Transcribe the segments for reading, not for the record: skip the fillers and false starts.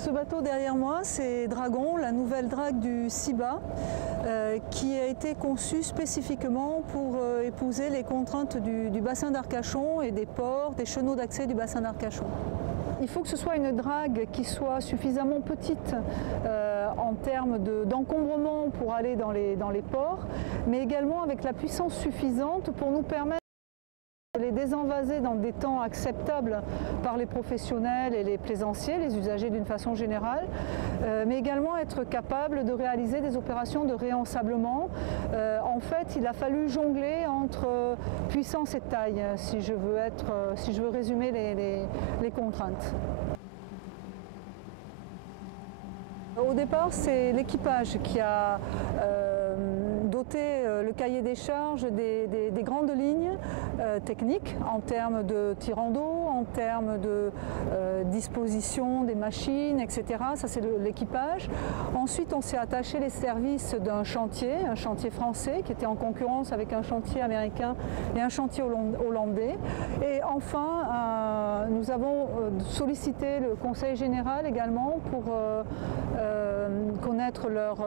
Ce bateau derrière moi, c'est Dragon, la nouvelle drague du CIBA, qui a été conçue spécifiquement pour épouser les contraintes du bassin d'Arcachon et des ports, des chenaux d'accès du bassin d'Arcachon. Il faut que ce soit une drague qui soit suffisamment petite en termes d'encombrement pour aller dans les ports, mais également avec la puissance suffisante pour nous permettre de les désenvaser dans des temps acceptables par les professionnels et les plaisanciers, les usagers d'une façon générale, mais également être capable de réaliser des opérations de réensablement. En fait, il a fallu jongler entre puissance et taille, si je veux résumer les contraintes. Au départ, c'est l'équipage qui a doté le cahier des charges des grandes lignes techniques en termes de tirant d'eau, en termes de disposition des machines, etc. Ça, c'est l'équipage. Ensuite, on s'est attaché les services d'un chantier, un chantier français qui était en concurrence avec un chantier américain et un chantier hollandais. Et enfin, nous avons sollicité le Conseil général également pour connaître leurs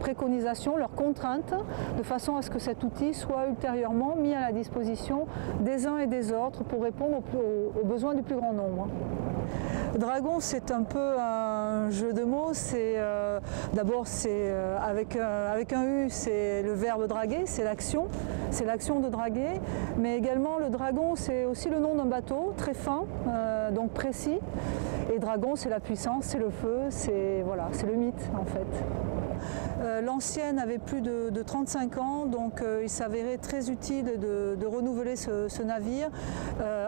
préconisations, leurs contraintes, de façon à ce que cet outil soit ultérieurement mis à la disposition des uns et des autres pour répondre aux besoins du plus grand nombre. Dragon, c'est un peu un jeu de mots. D'abord, avec un U, c'est le verbe draguer, c'est l'action de draguer. Mais également, le dragon, c'est aussi le nom d'un bateau très fin, donc précis. Et dragon, c'est la puissance, c'est le feu, c'est le mythe en fait. L'ancienne avait plus de 35 ans, donc il s'avérait très utile de renouveler ce navire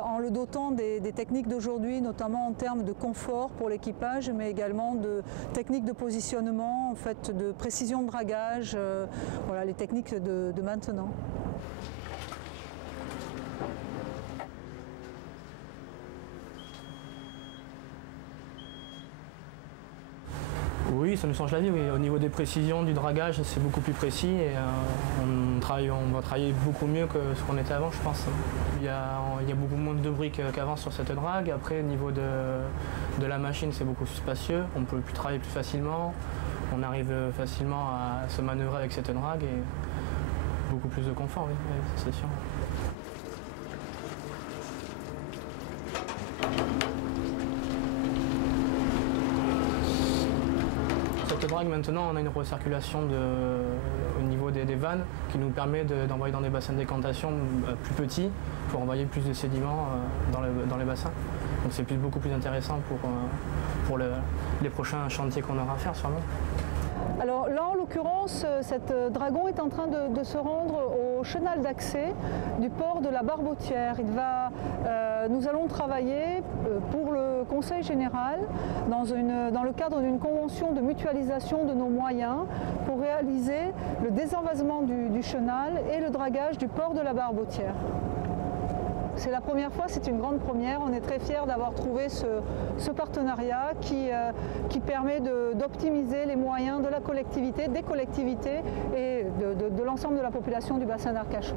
en le dotant des techniques d'aujourd'hui, notamment en termes de confort pour l'équipage, mais également de techniques de positionnement, en fait, de précision de dragage, voilà les techniques de maintenant. Oui, ça nous change la vie. Oui. Au niveau des précisions, du dragage, c'est beaucoup plus précis et on va travailler beaucoup mieux que ce qu'on était avant, je pense. Il y a beaucoup moins de briques qu'avant sur cette drague. Après, au niveau de la machine, c'est beaucoup plus spacieux. On peut plus travailler plus facilement. On arrive facilement à se manœuvrer avec cette drague et beaucoup plus de confort, oui, c'est sûr. Cette drague, maintenant, on a une recirculation au niveau des vannes qui nous permet d'envoyer dans des bassins de décantation plus petits pour envoyer plus de sédiments dans les bassins. Donc c'est beaucoup plus intéressant pour les prochains chantiers qu'on aura à faire sûrement. Alors là, en l'occurrence, cette Dragon est en train de se rendre au chenal d'accès du port de la Barbotière. Nous allons travailler pour le Conseil général dans le cadre d'une convention de mutualisation de nos moyens pour réaliser le désenvasement du chenal et le dragage du port de la Barbotière. C'est la première fois, c'est une grande première. On est très fiers d'avoir trouvé ce partenariat qui permet d'optimiser les moyens de la collectivité, des collectivités et de l'ensemble de la population du bassin d'Arcachon.